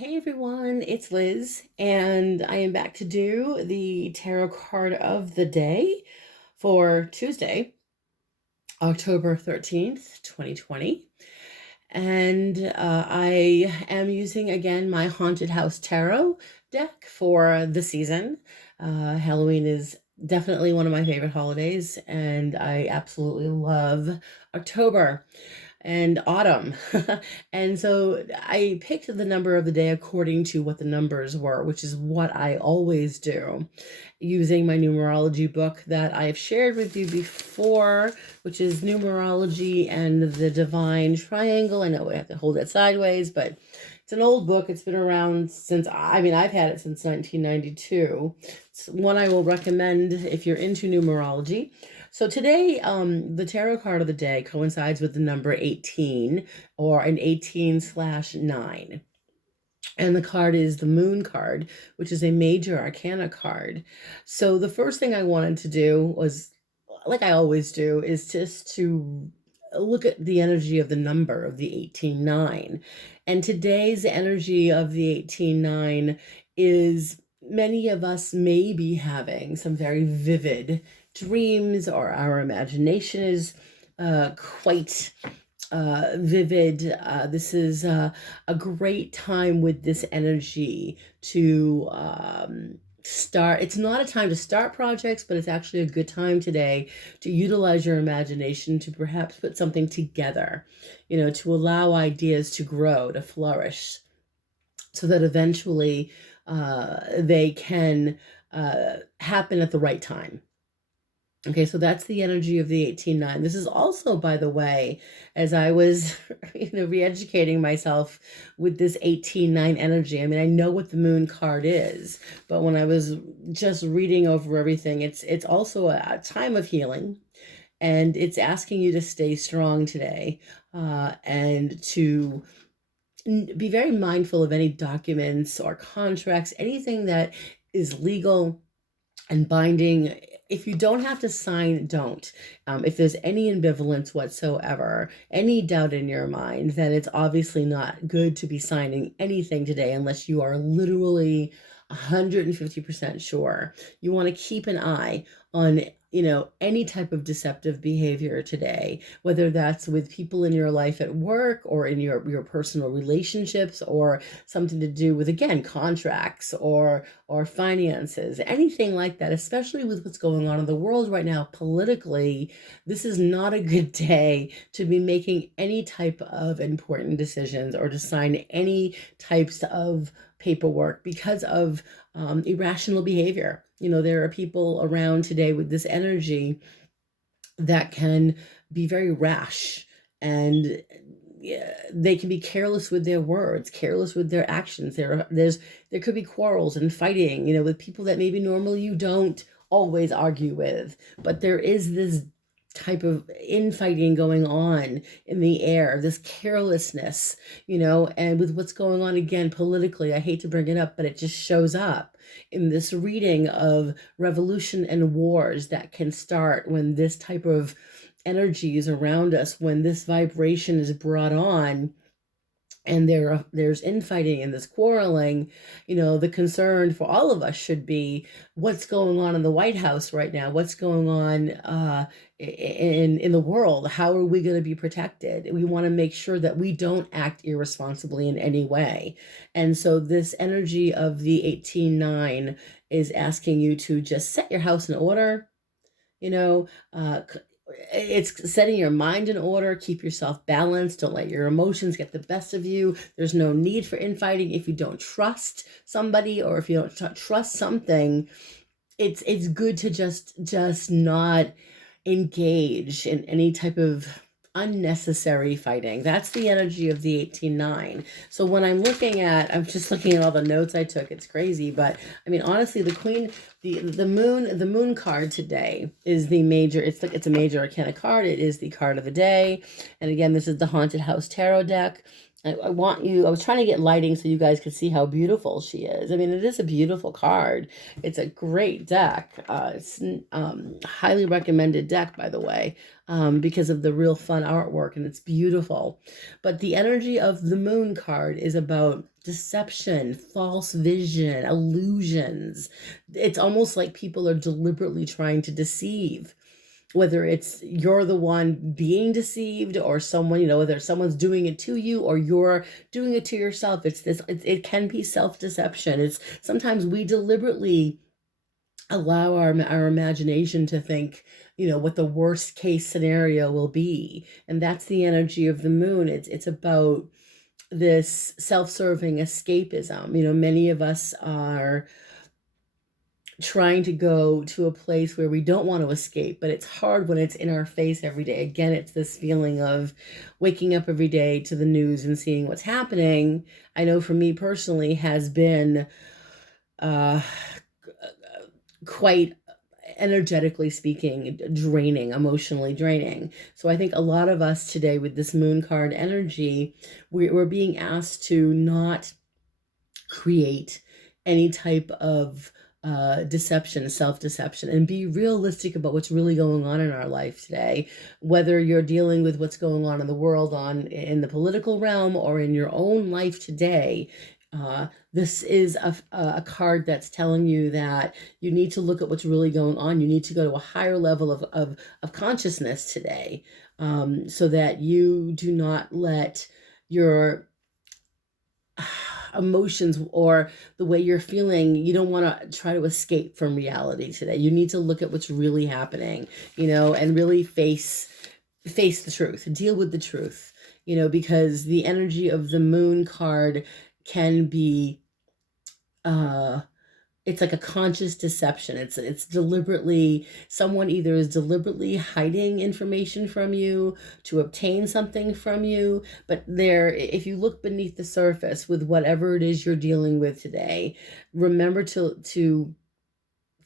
Hey everyone, it's Liz, and I am back to do the tarot card of the day for Tuesday, October 13th, 2020. And I am using again my Haunted House Tarot deck for the season. Halloween is definitely one of my favorite holidays, and I absolutely love October and autumn. And so I picked the number of the day according to what the numbers were, which is what I always do using my numerology book that I've shared with you before, which is Numerology and the Divine Triangle. I know I have to hold it sideways, but it's an old book. It's been around since, I've had it since 1992. It's one I will recommend if you're into numerology. So today, the tarot card of the day coincides with the number 18 or an 18/9. And the card is the Moon card, which is a major arcana card. So the first thing I wanted to do was, like I always do, is just to look at the energy of the number of the 18/9. And today's energy of the 18/9 is many of us may be having some very vivid dreams, or our imagination is quite vivid. This is a great time with this energy to start. It's not a time to start projects, but it's actually a good time today to utilize your imagination to perhaps put something together, to allow ideas to grow, to flourish, so that eventually they can happen at the right time. Okay, so that's the energy of the 18/9. This is also, by the way, as I was, re-educating myself with this 18/9 energy. I mean, I know what the Moon card is, but when I was just reading over everything, it's also a time of healing, and it's asking you to stay strong today, and to be very mindful of any documents or contracts, anything that is legal and binding. If you don't have to sign, don't. If there's any ambivalence whatsoever, any doubt in your mind, then it's obviously not good to be signing anything today unless you are literally 150% sure. You want to keep an eye on any type of deceptive behavior today, whether that's with people in your life at work or in your personal relationships, or something to do with, again, contracts or finances, anything like that, especially with what's going on in the world right now politically. This is not a good day to be making any type of important decisions or to sign any types of paperwork because of irrational behavior. There are people around today with this energy that can be very rash, and yeah, they can be careless with their words, careless with their actions. There could be quarrels and fighting, with people that maybe normally you don't always argue with, but there is this type of infighting going on in the air, this carelessness, and with what's going on again politically. I hate to bring it up, but it just shows up in this reading of revolution and wars that can start when this type of energy is around us, when this vibration is brought on, and there's infighting and this quarreling. The concern for all of us should be what's going on in the White House right now, what's going on in the world. How are we going to be protected? We want to make sure that we don't act irresponsibly in any way. And so this energy of the 18/9 is asking you to just set your house in order. you know uh, it's setting your mind in order. Keep yourself balanced. Don't let your emotions get the best of you. There's no need for infighting. If you don't trust somebody, or if you don't trust something, it's good to just not engage in any type of unnecessary fighting. That's the energy of the 18/9. So when I'm just looking at all the notes I took. It's crazy, but I mean, honestly, the queen, the moon card today is the major. It's a major arcana card. It is the card of the day. And again, this is the Haunted House Tarot deck. I was trying to get lighting so you guys could see how beautiful she is. I mean, it is a beautiful card. It's a great deck. It's highly recommended deck, by the way, because of the real fun artwork, and it's beautiful. But the energy of the moon card is about deception, false vision, illusions. It's almost like people are deliberately trying to deceive, whether it's you're the one being deceived or someone, whether someone's doing it to you or you're doing it to yourself. It can be self-deception. It's sometimes we deliberately allow our imagination to think, what the worst case scenario will be. And that's the energy of the moon. It's about this self-serving escapism. Many of us are trying to go to a place where we don't want to escape, but it's hard when it's in our face every day. Again, it's this feeling of waking up every day to the news and seeing what's happening. I know for me personally has been uh, quite energetically speaking draining, emotionally draining. So I think a lot of us today with this moon card energy, we're being asked to not create any type of deception, self-deception, and be realistic about what's really going on in our life today. Whether you're dealing with what's going on in the world, in the political realm, or in your own life today, this is a card that's telling you that you need to look at what's really going on. You need to go to a higher level of consciousness today, so that you do not let your emotions or the way you're feeling, you don't want to try to escape from reality today. You need to look at what's really happening, and really face the truth, deal with the truth, because the energy of the moon card can be it's like a conscious deception. It's deliberately, someone either is deliberately hiding information from you to obtain something from you, but if you look beneath the surface with whatever it is you're dealing with today, remember to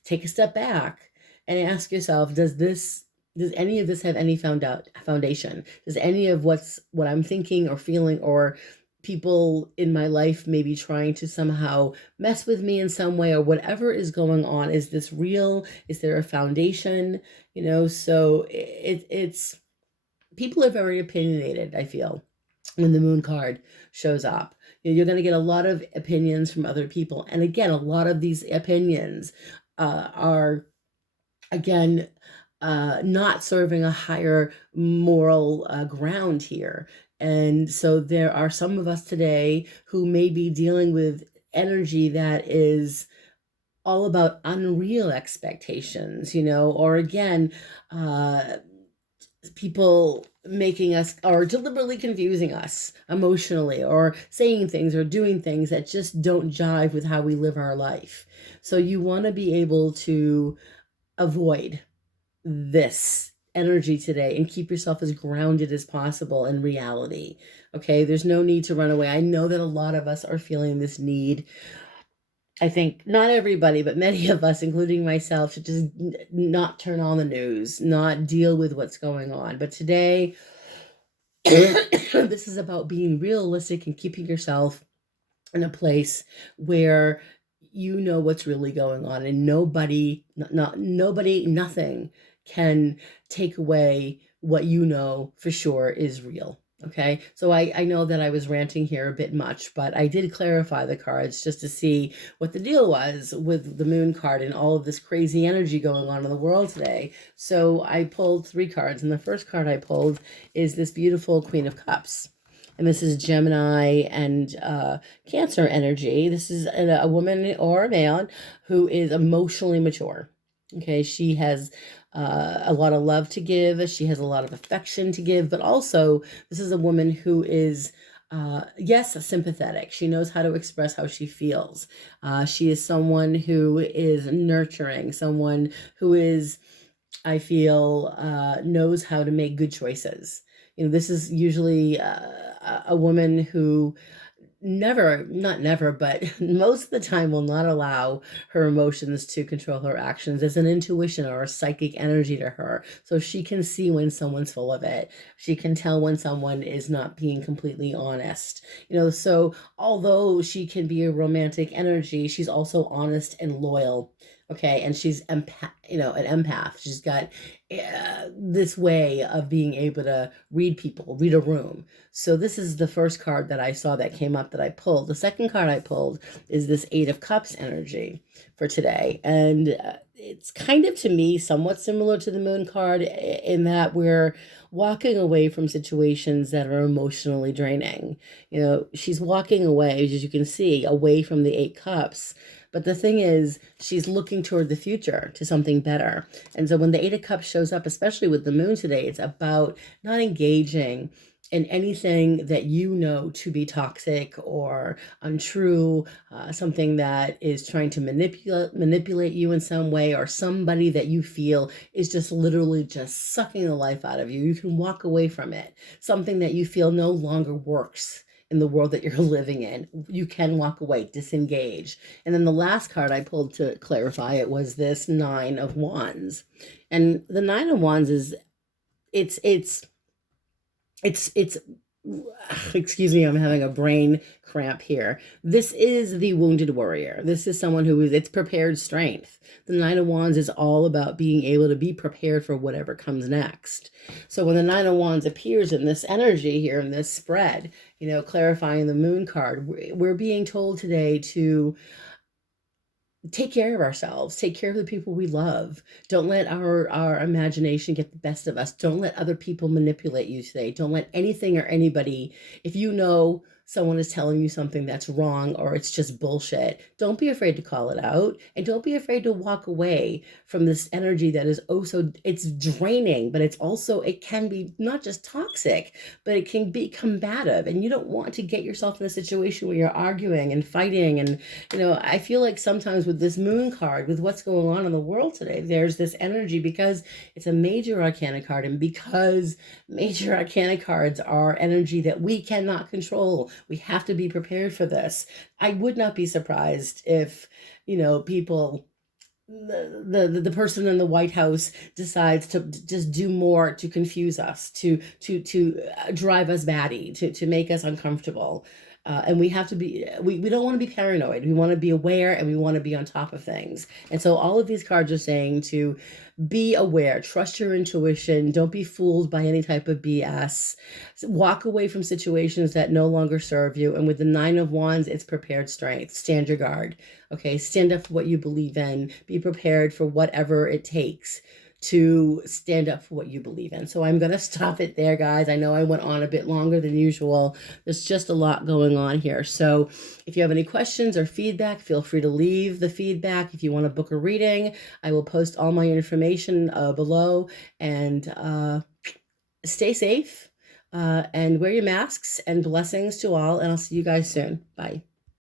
take a step back and ask yourself, does any of this have any foundation? Does any of what I'm thinking or feeling, or people in my life maybe trying to somehow mess with me in some way, or whatever is going on, is this real? Is there a foundation? So it's people are very opinionated, I feel, when the moon card shows up. You're going to get a lot of opinions from other people, and again, a lot of these opinions are, again, not serving a higher moral ground here. And so there are some of us today who may be dealing with energy that is all about unreal expectations, or again, people making us or deliberately confusing us emotionally, or saying things or doing things that just don't jive with how we live our life. So you want to be able to avoid this energy today and keep yourself as grounded as possible in reality. Okay, there's no need to run away. I know that a lot of us are feeling this need. I think not everybody, but many of us, including myself, should just not turn on the news, not deal with what's going on. But today, this is about being realistic and keeping yourself in a place where you know what's really going on, and nobody, nothing can take away what you know for sure is real. Okay, so I know that I was ranting here a bit much, but I did clarify the cards just to see what the deal was with the moon card and all of this crazy energy going on in the world today. So I pulled 3 cards, and the first card I pulled is this beautiful Queen of Cups. And this is Gemini and Cancer energy. This is a woman or a man who is emotionally mature. Okay, she has a lot of love to give. She has a lot of affection to give, but also this is a woman who is, yes, sympathetic. She knows how to express how she feels. She is someone who is nurturing, someone who is, I feel, knows how to make good choices. This is usually a woman who never, not never, but most of the time will not allow her emotions to control her actions. There's an intuition or a psychic energy to her. So she can see when someone's full of it. She can tell when someone is not being completely honest. So although she can be a romantic energy, she's also honest and loyal. Okay, and she's an empath. She's got this way of being able to read people, read a room. So this is the first card that I saw that came up that I pulled. The second card I pulled is this Eight of Cups energy for today. And it's kind of, to me, somewhat similar to the Moon card in that we're walking away from situations that are emotionally draining. She's walking away, as you can see, away from the Eight Cups. But the thing is, she's looking toward the future to something better. And so when the Eight of Cups shows up, especially with the moon today, it's about not engaging in anything that you know to be toxic or untrue, something that is trying to manipulate you in some way, or somebody that you feel is just literally just sucking the life out of you. You can walk away from it. Something that you feel no longer works in the world that you're living in. You can walk away, disengage. And then the last card I pulled to clarify it was this Nine of Wands. And the Nine of Wands is it's excuse me, I'm having a brain cramp here. This is the wounded warrior. This is someone who is, it's prepared strength. The Nine of Wands is all about being able to be prepared for whatever comes next. So when the Nine of Wands appears in this energy here, in this spread, clarifying the moon card, we're being told today to take care of ourselves, take care of the people we love. Don't let our imagination get the best of us. Don't let other people manipulate you today. Don't let anything or anybody, if you know someone is telling you something that's wrong or it's just bullshit, don't be afraid to call it out, and don't be afraid to walk away from this energy that is it's draining, but it can be not just toxic, but it can be combative, and you don't want to get yourself in a situation where you're arguing and fighting. And I feel like sometimes with this moon card, with what's going on in the world today, there's this energy, because it's a major arcana card, and because major arcana cards are energy that we cannot control. We have to be prepared for this. I would not be surprised if, people, the person in the White House decides to just do more to confuse us, to drive us batty, to make us uncomfortable. And we have to be, we don't want to be paranoid. We want to be aware, and we want to be on top of things. And so all of these cards are saying to be aware, trust your intuition, don't be fooled by any type of BS, walk away from situations that no longer serve you. And with the Nine of Wands, it's prepared strength. Stand your guard. Okay, stand up for what you believe in. Be prepared for whatever it takes to stand up for what you believe in. So I'm going to stop it there, guys. I know I went on a bit longer than usual. There's just a lot going on here. So if you have any questions or feedback, feel free to leave the feedback. If you want to book a reading, I will post all my information below. And stay safe and wear your masks, and blessings to all. And I'll see you guys soon. Bye.